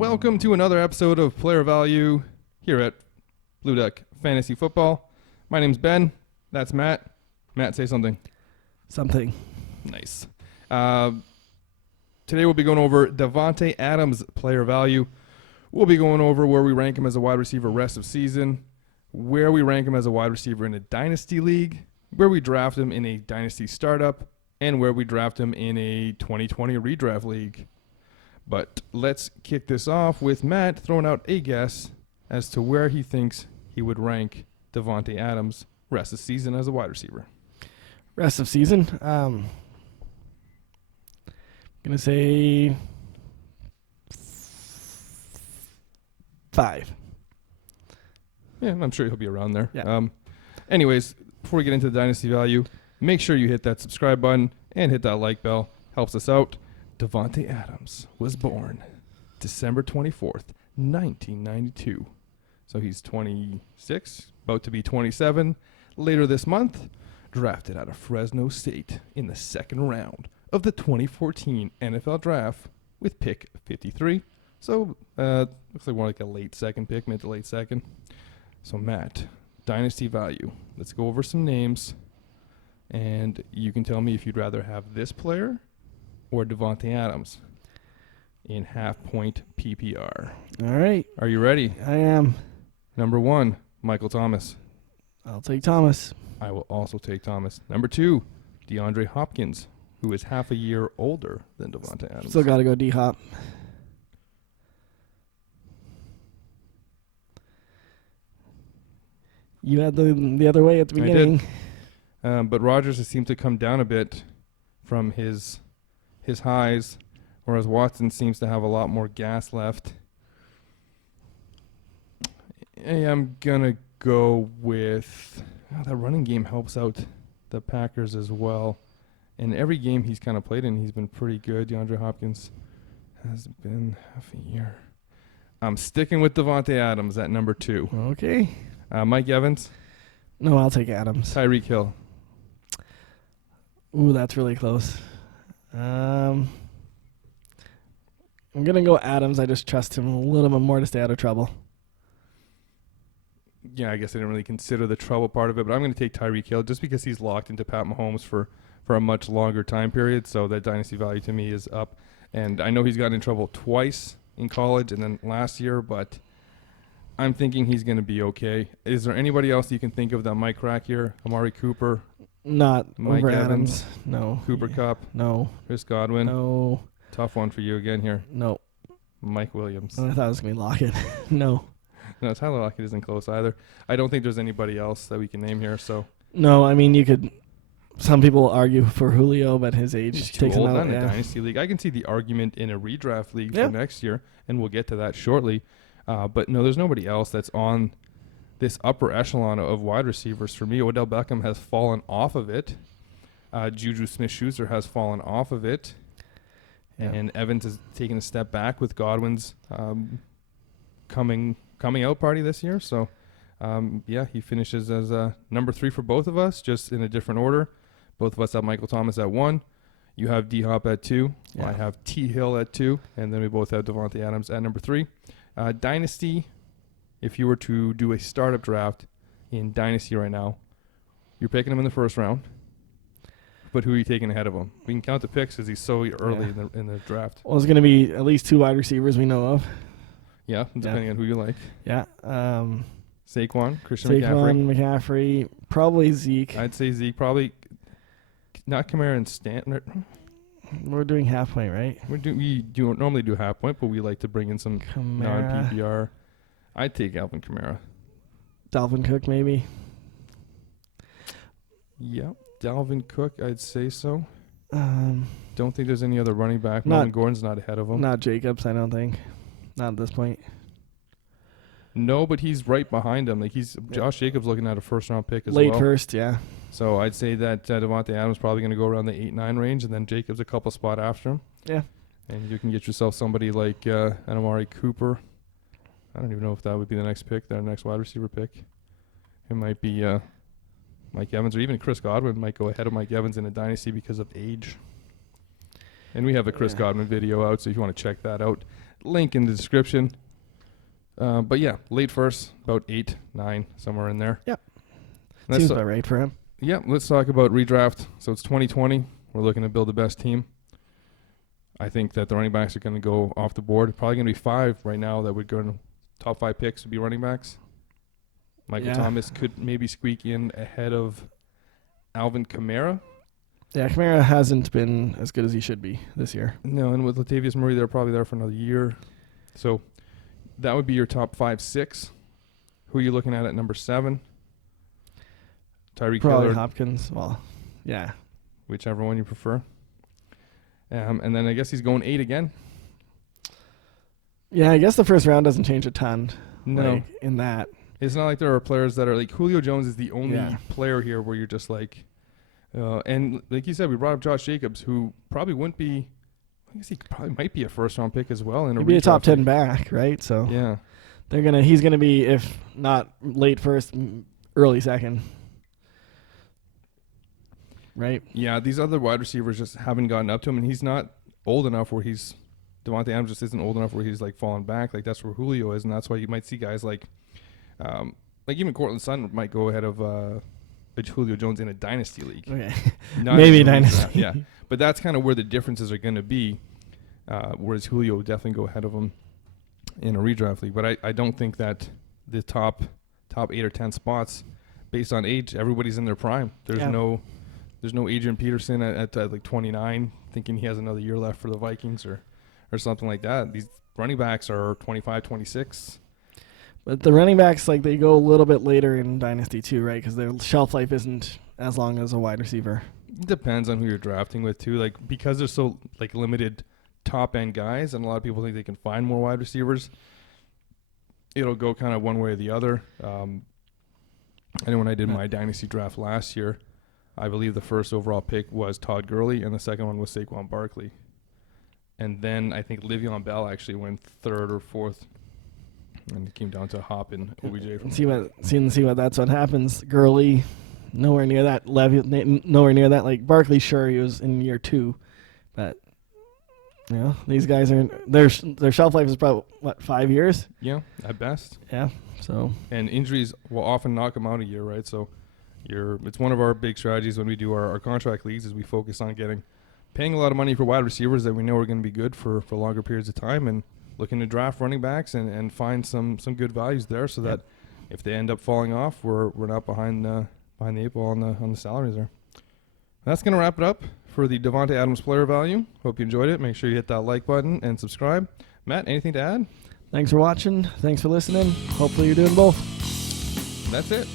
Welcome to another episode of Player Value here at Blue Duck Fantasy Football. My name's Ben. That's Matt. Matt, say something. Something. Nice. Today we'll be going over Davante Adams Player Value. We'll be going over where we rank him as a wide receiver rest of season, where we rank him as a wide receiver in a Dynasty league, where we draft him in a Dynasty startup, and where we draft him in a 2020 redraft league. But let's kick this off with Matt throwing out a guess as to where he thinks he would rank Davante Adams rest of season as a wide receiver. Rest of season. Gonna say 5. Yeah, I'm sure he'll be around there. Yeah. Anyways, before we get into the Dynasty value, make sure you hit that subscribe button and hit that like bell. Helps us out. Davante Adams was born December 24th, 1992. So he's 26, about to be 27 later this month. Drafted out of Fresno State in the second round of the 2014 NFL Draft with pick 53. So looks like more like a late second pick, mid to late second. So Matt, Dynasty value. Let's go over some names, and you can tell me if you'd rather have this player or Davante Adams in half-point PPR. All right. Are you ready? I am. Number 1, Michael Thomas. I'll take Thomas. I will also take Thomas. Number 2, DeAndre Hopkins, who is half a year older than Davante Adams. Still got to go D-Hop. You had the other way at the beginning. I did. But Rodgers has seemed to come down a bit from his highs, whereas Watson seems to have a lot more gas left. Hey, I'm going to go with... that running game helps out the Packers as well. And every game he's kind of played in, he's been pretty good. DeAndre Hopkins has been half a year. I'm sticking with Davante Adams at number 2. Okay. Mike Evans. No, I'll take Adams. Tyreek Hill. Ooh, that's really close. I'm going to go Adams. I just trust him a little bit more to stay out of trouble. Yeah, I guess I didn't really consider the trouble part of it, but I'm going to take Tyreek Hill just because he's locked into Pat Mahomes for a much longer time period, so that dynasty value to me is up. And I know he's gotten in trouble twice in college and then last year, but I'm thinking he's going to be okay. Is there anybody else you can think of that might crack here? Amari Cooper? Not Mike over Evans? Adams. No. Cooper Kupp? No. Chris Godwin? No. Tough one for you again here. No. Mike Williams? I thought it was going to be Lockett. No. No, Tyler Lockett isn't close either. I don't think there's anybody else that we can name here, so... No, I mean, you could... Some people argue for Julio, but his age He's takes too him old out. in a Yeah. dynasty league. I can see the argument in a redraft league Yeah. for next year, and we'll get to that shortly. But no, there's nobody else that's on this upper echelon of wide receivers for me. Odell Beckham has fallen off of it. Juju Smith-Schuster has fallen off of it. Yeah. And Evans has taken a step back with Godwin's coming out party this year. So, he finishes as number 3 for both of us, just in a different order. Both of us have Michael Thomas at 1. You have D-Hop at 2. Yeah. I have T. Hill at 2. And then we both have Davante Adams at number 3. Dynasty, if you were to do a startup draft in Dynasty right now, you're picking him in the first round. But who are you taking ahead of him? We can count the picks because he's so early in the draft. Well, it's going to be at least 2 wide receivers we know of. Yeah, depending on who you like. Yeah. Saquon, Christian McCaffrey, probably Zeke. I'd say Zeke, probably not Kamara and Stanton. We're doing half point, right? We do normally do half point, but we like to bring in some non-PPR. I'd take Alvin Kamara. Dalvin Cook, maybe. Yep, Dalvin Cook, I'd say so. Don't think there's any other running back. Melvin Gordon's not ahead of him. Not Jacobs, I don't think. Not at this point. No, but he's right behind him. Josh Jacobs looking at a first-round pick as well. Late first, yeah. So I'd say that Davante Adams probably going to go around the 8-9 range, and then Jacobs a couple spot after him. Yeah. And you can get yourself somebody like an Amari Cooper. I don't even know if that would be the next pick, their next wide receiver pick. It might be Mike Evans, or even Chris Godwin might go ahead of Mike Evans in a dynasty because of age. And we have a Chris Godwin video out, so if you want to check that out, Link in the description. But yeah, late first, about 8, 9, somewhere in there. Yep. Let's Seems about right for him. Yeah, let's talk about redraft. So it's 2020. We're looking to build the best team. I think that the running backs are going to go off the board. Probably going to be 5 right now that would go in top 5 picks would be running backs. Michael Thomas could maybe squeak in ahead of Alvin Kamara. Yeah, Kamara hasn't been as good as he should be this year. No, and with Latavius Murray, they're probably there for another year. So that would be your top 5, 6. Who are you looking at number 7? Tyreek Probably Hill. Hopkins. Well, yeah. Whichever one you prefer. And then I guess he's going 8 again. Yeah, I guess the first round doesn't change a ton. No. Like, in that. It's not like there are players that are like Julio Jones is the only player here where you're just like, and like you said, we brought up Josh Jacobs, who probably wouldn't be. I guess he probably might be a first round pick as well. He'd be a top 10 back, right? So yeah, he's gonna be, if not late first, early second, right? Yeah, these other wide receivers just haven't gotten up to him, and he's not old enough where Davante Adams just isn't old enough where he's like falling back. Like that's where Julio is, and that's why you might see guys like even Cortland Sutton might go ahead of Julio Jones in a dynasty league. Okay. Maybe dynasty. Yeah, but that's kind of where the differences are going to be. Whereas Julio would definitely go ahead of him in a redraft league. But I don't think that the top 8 or 10 spots, based on age, everybody's in their prime. There's no Adrian Peterson at like 29 thinking he has another year left for the Vikings or something like that. These running backs are 25, 26. But the running backs, like, they go a little bit later in Dynasty too, right? Because their shelf life isn't as long as a wide receiver. It depends on who you're drafting with too. Like, because there's so like limited top end guys, and a lot of people think they can find more wide receivers. It'll go kind of one way or the other. I know when I did my Dynasty draft last year, I believe the first overall pick was Todd Gurley, and the second one was Saquon Barkley. And then I think Le'Veon Bell actually went 3rd or 4th. And it came down to Hop and OBJ. See what that's what happens. Gurley, nowhere near that. Nowhere near that. Like Barkley, sure, he was in year 2, but these guys are their shelf life is probably 5 years. Yeah, at best. Yeah. So. And injuries will often knock them out a year, right? So, it's one of our big strategies when we do our contract leagues is we focus on paying a lot of money for wide receivers that we know are going to be good for longer periods of time, and looking to draft running backs and find some good values there, so that if they end up falling off, we're not behind the 8 ball on the salaries there. That's going to wrap it up for the Davante Adams player value. Hope you enjoyed it. Make sure you hit that like button and subscribe. Matt, anything to add? Thanks for watching. Thanks for listening. Hopefully you're doing both. That's it.